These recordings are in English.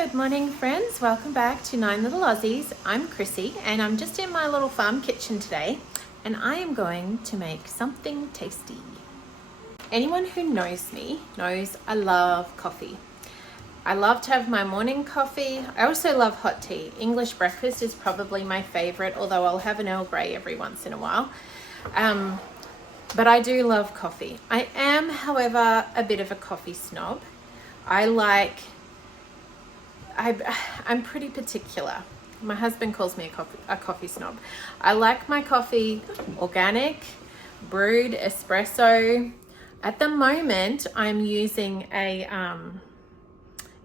Good morning, friends. Welcome back to 9 Little Aussies. I'm Chrissy and I'm just in my little farm kitchen today and I am going to make something tasty. Anyone who knows me knows I love coffee. I love to have my morning coffee. I also love hot tea. English breakfast is probably my favorite, although I'll have an Earl Grey every once in a while. But I do love coffee. I am, however, a bit of a coffee snob. I'm pretty particular. My husband calls me a coffee snob. I like my coffee organic, brewed, espresso. At the moment, I'm using a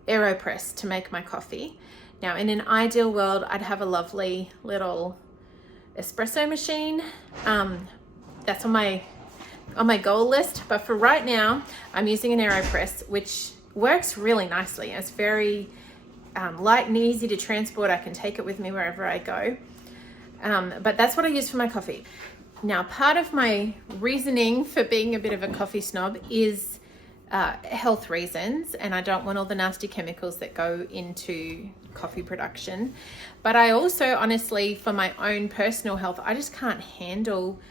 AeroPress to make my coffee. Now, in an ideal world, I'd have a lovely little espresso machine. That's on my goal list, but for right now, I'm using an AeroPress, which works really nicely. It's very light and easy to transport. I can take it with me wherever I go. But that's what I use for my coffee. Now, part of my reasoning for being a bit of a coffee snob is health reasons, and I don't want all the nasty chemicals that go into coffee production. But I also, honestly, for my own personal health, I just can't handle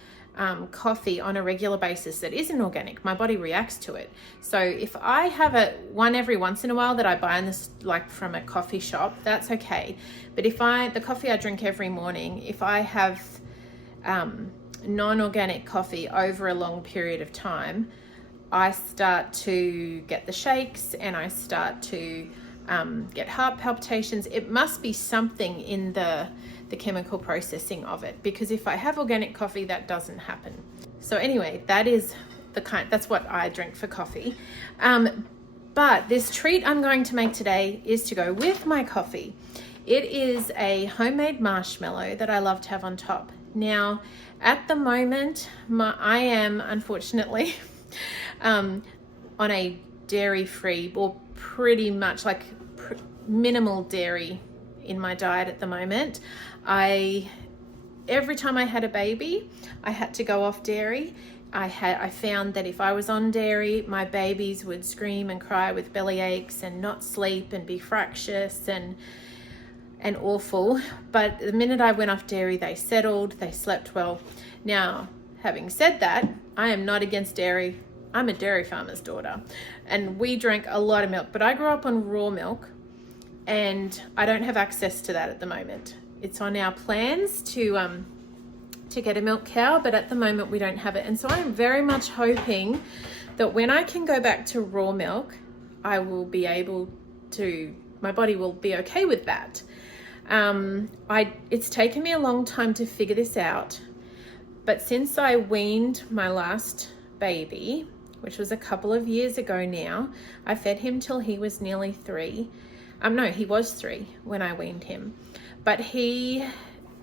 coffee on a regular basis that isn't organic. My body reacts to it. So if I have one every once in a while that I buy in this, like from a coffee shop, that's okay. But if the coffee I drink every morning, if I have non-organic coffee over a long period of time, I start to get the shakes and I start to get heart palpitations. It must be something in the chemical processing of it, because if I have organic coffee, that doesn't happen. So anyway, that's what I drink for coffee. But this treat I'm going to make today is to go with my coffee. It is a homemade marshmallow that I love to have on top. Now, at the moment, I am unfortunately on a dairy-free, or pretty much like minimal dairy in my diet at the moment. Every time I had a baby, I had to go off dairy. I found that if I was on dairy, my babies would scream and cry with belly aches and not sleep and be fractious and awful. But the minute I went off dairy, they settled, they slept well. Now, having said that, I am not against dairy. I'm a dairy farmer's daughter and we drank a lot of milk, but I grew up on raw milk and I don't have access to that at the moment. It's on our plans to get a milk cow, but at the moment we don't have it. And so I'm very much hoping that when I can go back to raw milk, I will be able to, my body will be okay with that. It's taken me a long time to figure this out, but since I weaned my last baby, which was a couple of years ago now, I fed him till he was nearly 3. No, he was 3 when I weaned him. But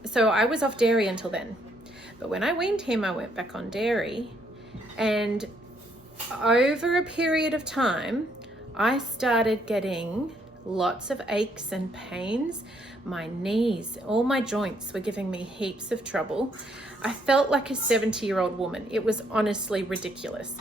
so I was off dairy until then. But when I weaned him, I went back on dairy. And over a period of time, I started getting lots of aches and pains. My knees, all my joints were giving me heaps of trouble. I felt like a 70-year-old woman. It was honestly ridiculous.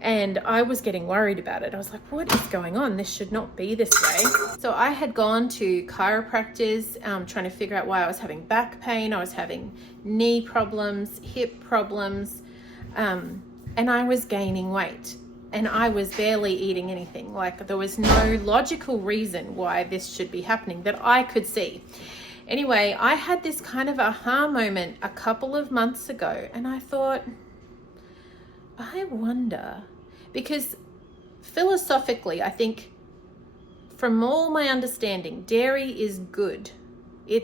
And I was getting worried about it. I was like, what is going on? This should not be this way. So I had gone to chiropractors, trying to figure out why I was having back pain. I was having knee problems, hip problems, and I was gaining weight. And I was barely eating anything. Like, there was no logical reason why this should be happening that I could see. Anyway, I had this kind of aha moment a couple of months ago, and I thought, I wonder, because philosophically, I think from all my understanding, dairy is good.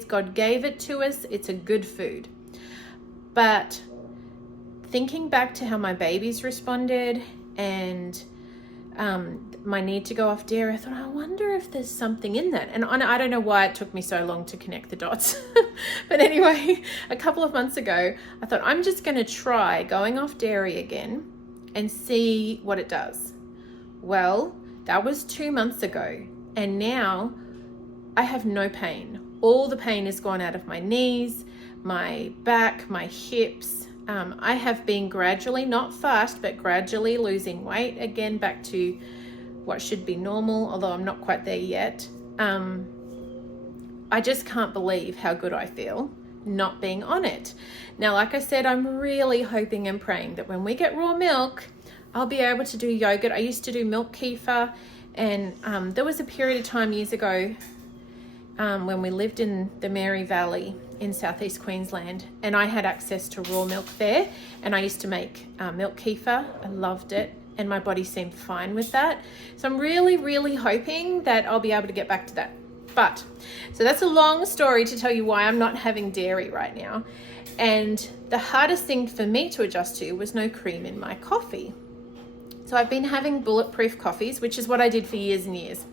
God gave it to us. It's a good food. But thinking back to how my babies responded and my need to go off dairy, I thought, I wonder if there's something in that. And I don't know why it took me so long to connect the dots. But anyway, a couple of months ago, I thought, I'm just going to try going off dairy again and see what it does. Well, that was 2 months ago. And now I have no pain. All the pain is gone out of my knees, my back, my hips. I have been gradually, not fast, but gradually losing weight again back to what should be normal, although I'm not quite there yet. I just can't believe how good I feel not being on it. Now, like I said, I'm really hoping and praying that when we get raw milk, I'll be able to do yogurt. I used to do milk kefir, and there was a period of time years ago when we lived in the Mary Valley in southeast Queensland, and I had access to raw milk there, and I used to make milk kefir. I loved it, and my body seemed fine with that. So I'm really, really hoping that I'll be able to get back to that. But, so that's a long story to tell you why I'm not having dairy right now. And the hardest thing for me to adjust to was no cream in my coffee. So I've been having bulletproof coffees, which is what I did for years and years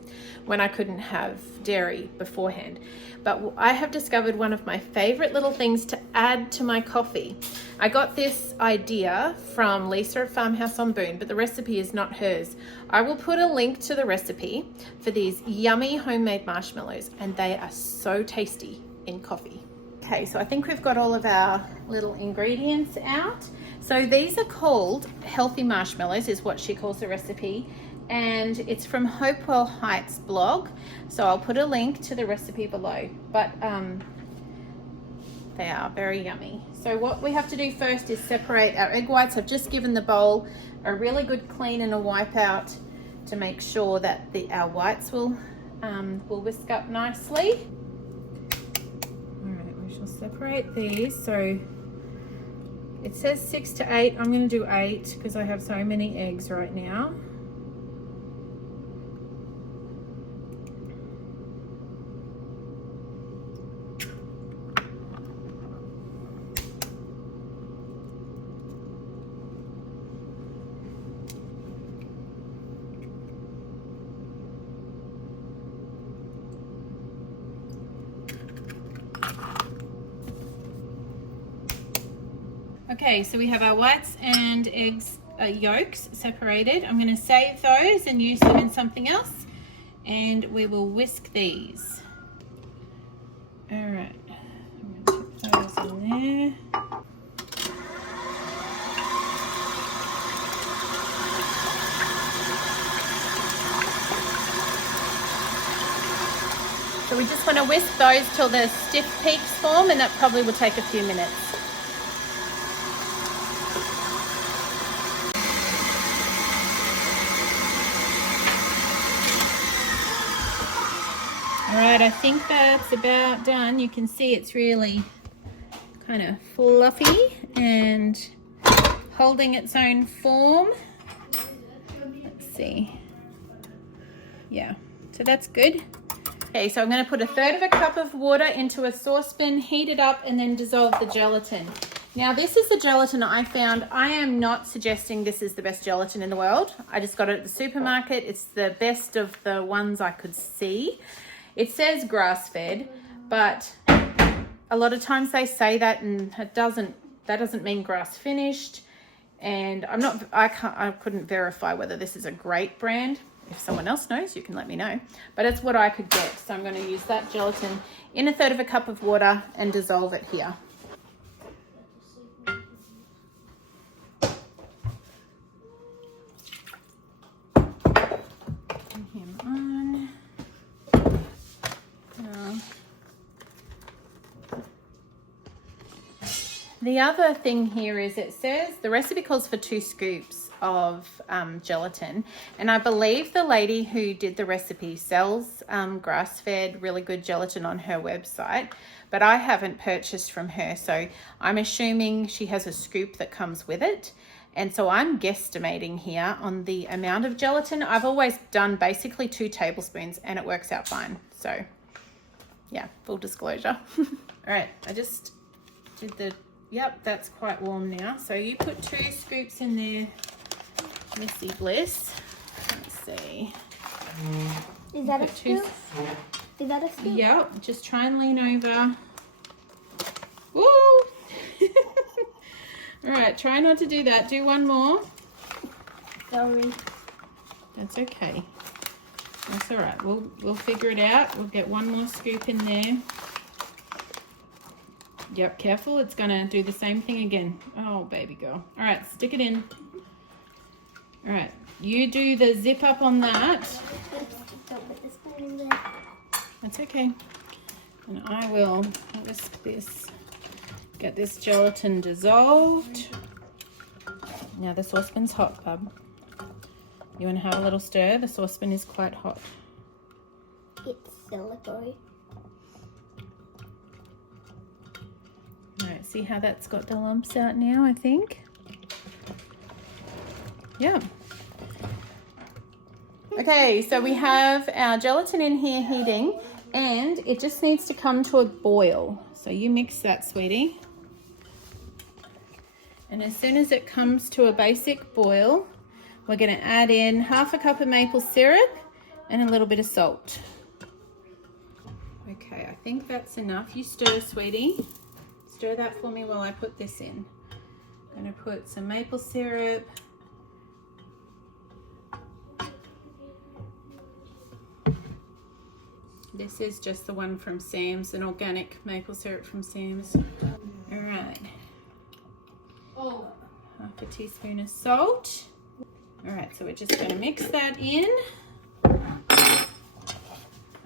when I couldn't have dairy beforehand. But I have discovered one of my favorite little things to add to my coffee. I got this idea from Lisa at Farmhouse on Boone, but the recipe is not hers. I will put a link to the recipe for these yummy homemade marshmallows, and they are so tasty in coffee. Okay, so I think we've got all of our little ingredients out. So these are called healthy marshmallows, is what she calls the recipe. And it's from Hopewell Heights blog. So I'll put a link to the recipe below, but they are very yummy. So what we have to do first is separate our egg whites. I've just given the bowl a really good clean and a wipe out to make sure that our whites will whisk up nicely. All right, we shall separate these. So it says 6 to 8. I'm going to do 8 because I have so many eggs right now. Okay, so we have our whites and eggs yolks separated. I'm going to save those and use them in something else, and we will whisk these. All right, I'm going to put those in there. So we just want to whisk those till the stiff peaks form, and that probably will take a few minutes. All right, I think that's about done. You can see it's really kind of fluffy and holding its own form. Let's see. Yeah, so that's good. Okay, so I'm going to put 1/3 cup of water into a saucepan, heat it up, and then dissolve the gelatin. Now, this is the gelatin I found. I am not suggesting this is the best gelatin in the world. I just got it at the supermarket. It's the best of the ones I could see. It says grass-fed, but a lot of times they say that, and that doesn't mean grass-finished. And I couldn't verify whether this is a great brand. If someone else knows, you can let me know. But it's what I could get. So I'm going to use that gelatin in 1/3 cup of water and dissolve it here. Put him on. The other thing here is it says the recipe calls for 2 scoops of gelatin, and I believe the lady who did the recipe sells grass-fed really good gelatin on her website, but I haven't purchased from her, so I'm assuming she has a scoop that comes with it. And so I'm guesstimating here on the amount of gelatin. I've always done basically 2 tablespoons and it works out fine. So yeah, full disclosure. All right, I just did yep, that's quite warm now. So you put 2 scoops in there, Missy Bliss. Let's see. Is that a scoop? Is that a scoop? Yep, just try and lean over. Woo! All right, try not to do that. Do one more. Sorry. That's okay. That's all right. We'll figure it out. We'll get one more scoop in there. Yep, careful. It's going to do the same thing again. Oh, baby girl. All right, stick it in. All right, you do the zip up on that. Don't put this one in there. That's okay. And I will whisk this, get this gelatin dissolved. Now the saucepan's hot, bub. You want to have a little stir? The saucepan is quite hot. It's silicone. All right, see how that's got the lumps out now, I think? Yeah. Okay, so we have our gelatin in here heating, and it just needs to come to a boil. So you mix that, sweetie. And as soon as it comes to a basic boil, we're going to add in half a cup of maple syrup and a little bit of salt. Okay, I think that's enough. You stir, sweetie. Stir that for me while I put this in. I'm going to put some maple syrup. This is just the one from Sam's, an organic maple syrup from Sam's. All right. Half a teaspoon of salt. All right, so we're just going to mix that in.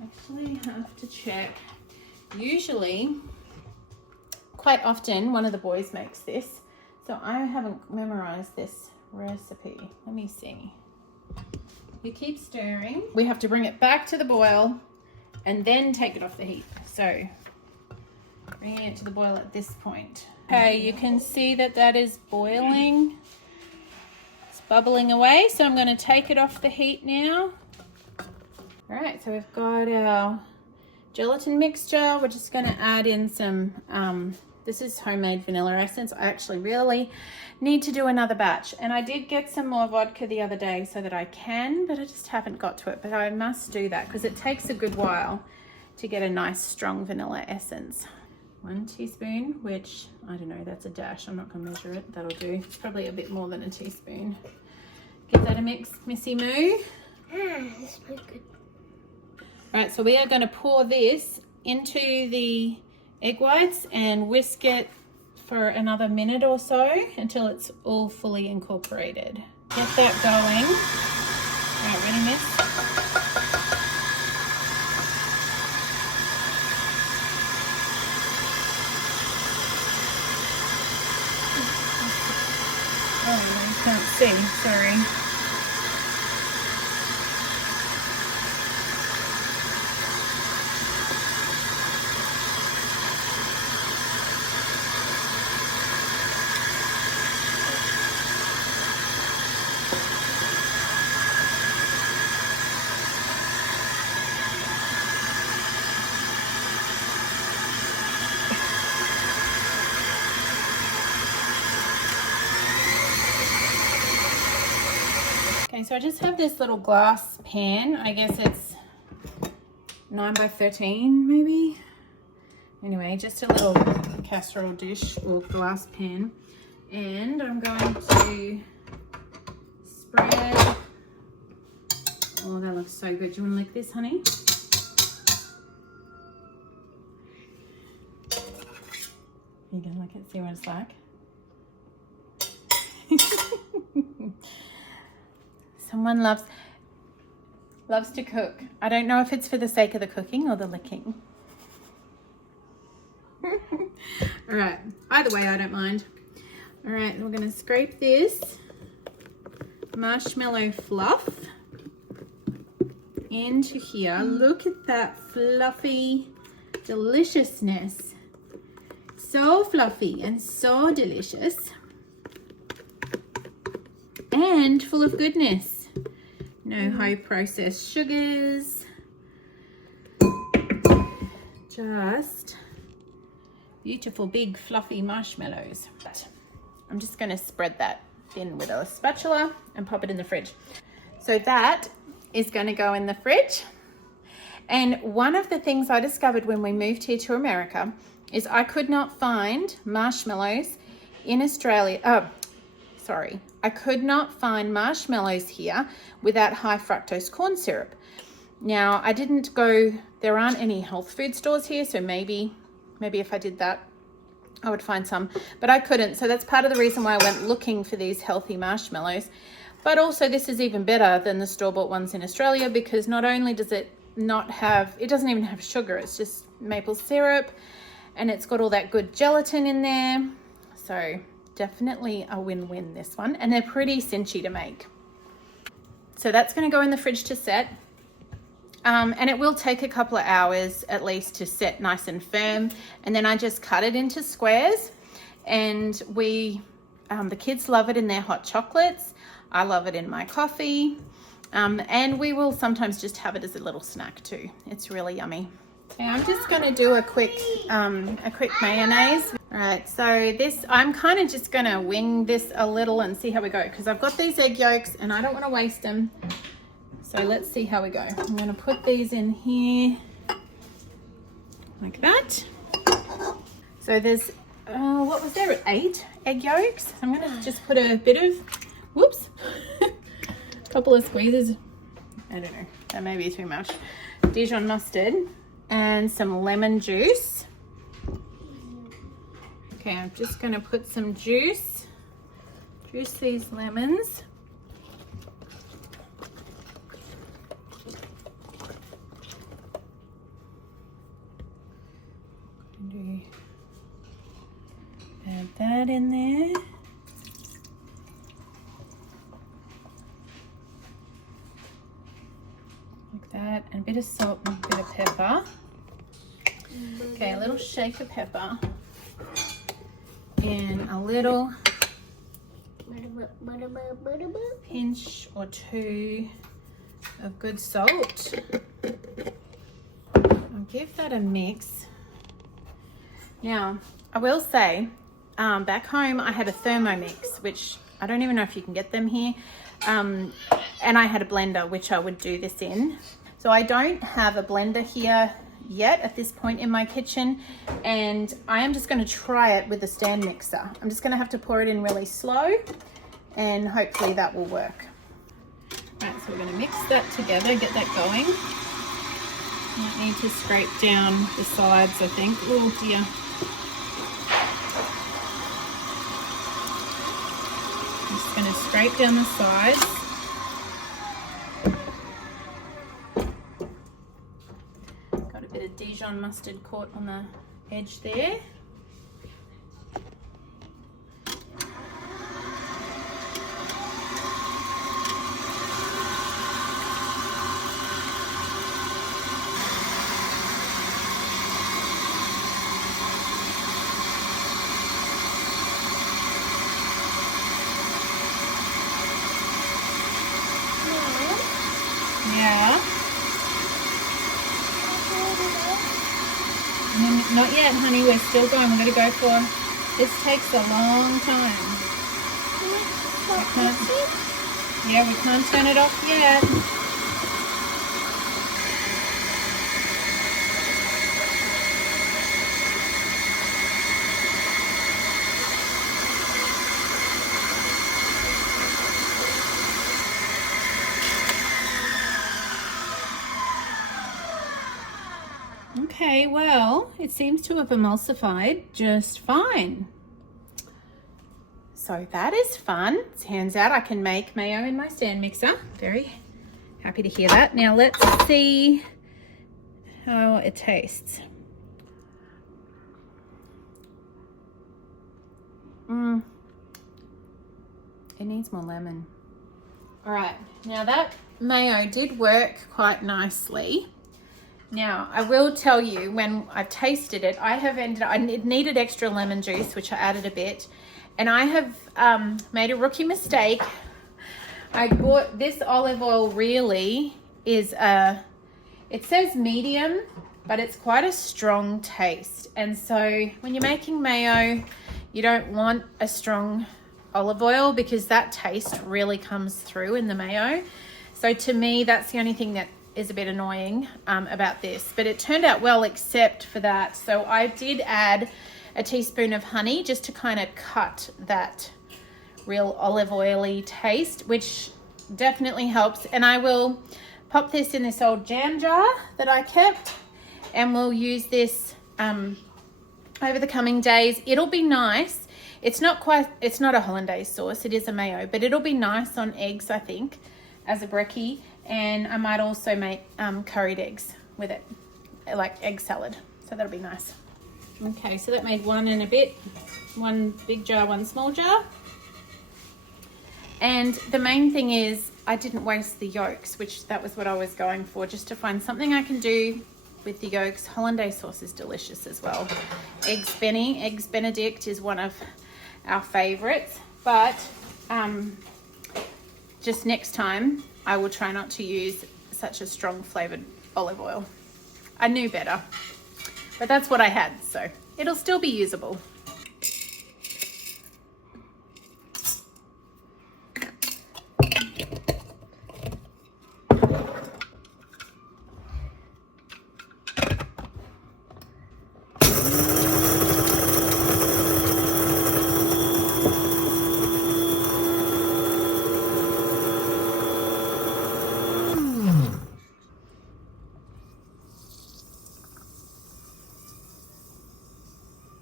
Actually, have to check. Usually, quite often, one of the boys makes this. So I haven't memorized this recipe. Let me see. You keep stirring. We have to bring it back to the boil and then take it off the heat. So bringing it to the boil at this point. Okay, you can see that that is boiling. It's bubbling away, so I'm going to take it off the heat now. All right, so we've got our gelatin mixture. We're just going to add in some, this is homemade vanilla essence. I actually really need to do another batch. And I did get some more vodka the other day so that I can, but I just haven't got to it. But I must do that because it takes a good while to get a nice strong vanilla essence. 1 teaspoon, which, I don't know, that's a dash. I'm not going to measure it. That'll do. It's probably a bit more than a teaspoon. Give that a mix, Missy Moo. This smells good. All right, so we are going to pour this into the egg whites and whisk it for another minute or so until it's all fully incorporated. Get that going. All right, ready, miss? Oh, I can't see, sorry. Okay, so I just have this little glass pan. I guess it's 9 by 13 maybe. Anyway, just a little casserole dish or glass pan. And I'm going to spread. Oh, that looks so good. Do you want to lick this, honey? You can lick it, see what it's like. Someone loves to cook. I don't know if it's for the sake of the cooking or the licking. All right, either way, I don't mind. All right, we're gonna scrape this marshmallow fluff into here. Look at that fluffy deliciousness. So fluffy and so delicious. And full of goodness. No high processed sugars. Just beautiful big fluffy marshmallows. I'm just going to spread that in with a spatula and pop it in the fridge. So that is going to go in the fridge. And one of the things I discovered when we moved here to America is I could not find marshmallows in Australia. I could not find marshmallows here without high fructose corn syrup. Now, I didn't go, there aren't any health food stores here, so maybe if I did that, I would find some, but I couldn't. So that's part of the reason why I went looking for these healthy marshmallows. But also this is even better than the store-bought ones in Australia because not only does it it doesn't even have sugar. It's just maple syrup, and it's got all that good gelatin in there. So definitely a win-win, this one. And they're pretty cinchy to make. So that's going to go in the fridge to set. And it will take a couple of hours at least to set nice and firm. And then I just cut it into squares, and the kids love it in their hot chocolates. I love it in my coffee. And we will sometimes just have it as a little snack too. It's really yummy. Okay, I'm just going to do a quick mayonnaise. All right, so I'm kind of just going to wing this a little and see how we go, because I've got these egg yolks and I don't want to waste them. So let's see how we go. I'm going to put these in here like that. So there's, what was there, 8 egg yolks? I'm going to just put a bit of, whoops, a couple of squeezes. I don't know, that may be too much. Dijon mustard and some lemon juice. Okay, I'm just going to put some juice these lemons. Add that in there. Like that, and a bit of salt and a bit of pepper. Okay, a little shake of pepper. And a little pinch or 2 of good salt. I'll give that a mix. Now, I will say, back home I had a Thermomix, which I don't even know if you can get them here. And I had a blender, which I would do this in. So I don't have a blender here yet at this point in my kitchen, and I am just going to try it with a stand mixer. I'm just going to have to pour it in really slow, and hopefully that will work. Right, so we're going to mix that together, get that going. Might need to scrape down the sides, I think. Oh dear. I'm just going to scrape down the sides. Got a bit of Dijon mustard caught on the edge there. Yeah. Not yet, honey. We're still going. We're going to go for... This takes a long time. We can't turn it off yet. Okay, well, it seems to have emulsified just fine. So that is fun. Turns out I can make mayo in my stand mixer. Very happy to hear that. Now let's see how it tastes. It needs more lemon. All right, now that mayo did work quite nicely. Now, I will tell you, when I've tasted it, it needed extra lemon juice, which I added a bit. And I have made a rookie mistake. I bought this olive oil really is it says medium, but it's quite a strong taste. And so when you're making mayo, you don't want a strong olive oil because that taste really comes through in the mayo. So to me, that's the only thing that is a bit annoying about this, but it turned out well except for that. So I did add a teaspoon of honey just to kind of cut that real olive oily taste, which definitely helps. And I will pop this in this old jam jar that I kept, and we'll use this over the coming days. It'll be nice. It's not a hollandaise sauce, it is a mayo, but it'll be nice on eggs, I think, as a brekkie. And I might also make curried eggs with it, like egg salad. So that'll be nice. Okay, so that made one and a bit. One big jar, one small jar. And the main thing is I didn't waste the yolks, which that was what I was going for, just to find something I can do with the yolks. Hollandaise sauce is delicious as well. Eggs Benedict is one of our favorites, but just next time I will try not to use such a strong flavored olive oil. I knew better, but that's what I had, so it'll still be usable.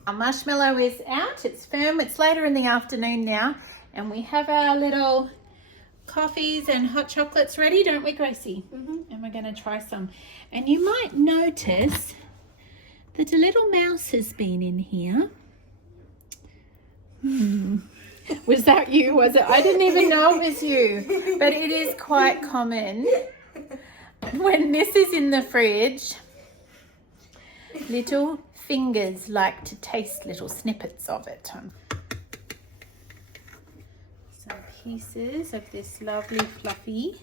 Our marshmallow is out, it's firm, it's later in the afternoon now, and we have our little coffees and hot chocolates ready, don't we, Gracie? Mm-hmm. And we're going to try some. And you might notice that a little mouse has been in here. Was that you, was it? I didn't even know it was you, but it is quite common when this is in the fridge. Little fingers like to taste little snippets of it. Some pieces of this lovely fluffy.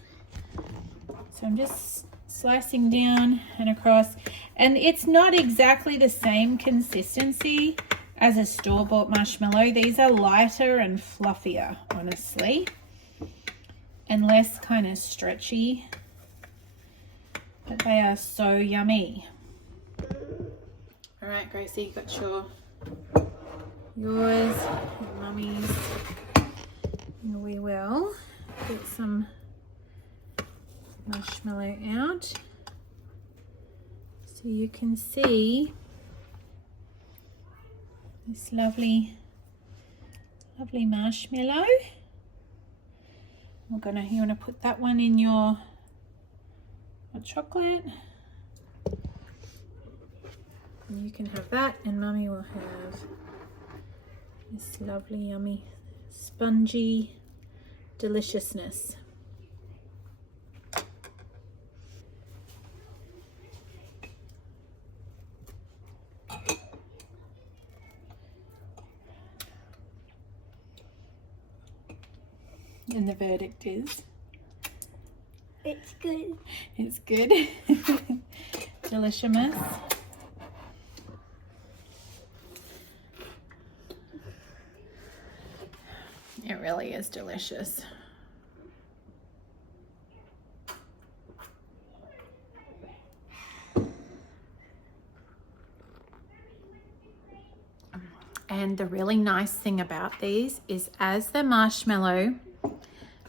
So I'm just slicing down and across, and it's not exactly the same consistency as a store-bought marshmallow. These are lighter and fluffier, honestly, and less kind of stretchy, but they are so yummy. All right, Gracie, you got yours, your mummy's. And we will get some marshmallow out so you can see this lovely marshmallow. You want to put that one in your hot chocolate. And you can have that, and Mummy will have this lovely, yummy, spongy deliciousness. And the verdict is? It's good. It's good. Delicious. It really is delicious. And the really nice thing about these is as the marshmallow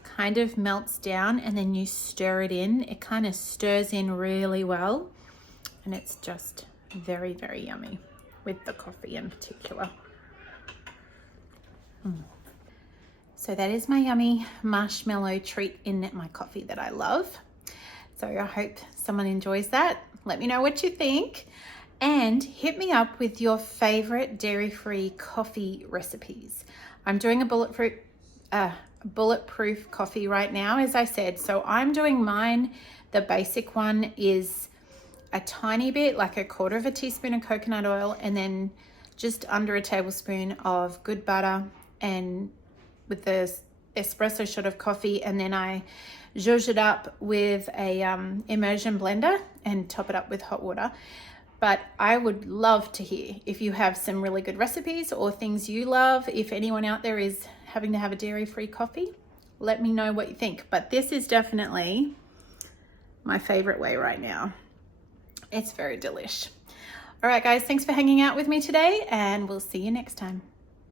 kind of melts down and then you stir it in, it kind of stirs in really well, and it's just very, very yummy with the coffee in particular. So that is my yummy marshmallow treat in my coffee that I love. So I hope someone enjoys that. Let me know what you think, and hit me up with your favorite dairy-free coffee recipes. I'm doing a bulletproof coffee right now, as I said. So I'm doing mine. The basic one is a tiny bit, like 1/4 teaspoon of coconut oil, and then just under a tablespoon of good butter, and with the espresso shot of coffee, and then I zhuzh it up with a immersion blender and top it up with hot water. But I would love to hear if you have some really good recipes or things you love. If anyone out there is having to have a dairy-free coffee, let me know what you think. But this is definitely my favorite way right now. It's very delish. All right, guys, thanks for hanging out with me today, and we'll see you next time.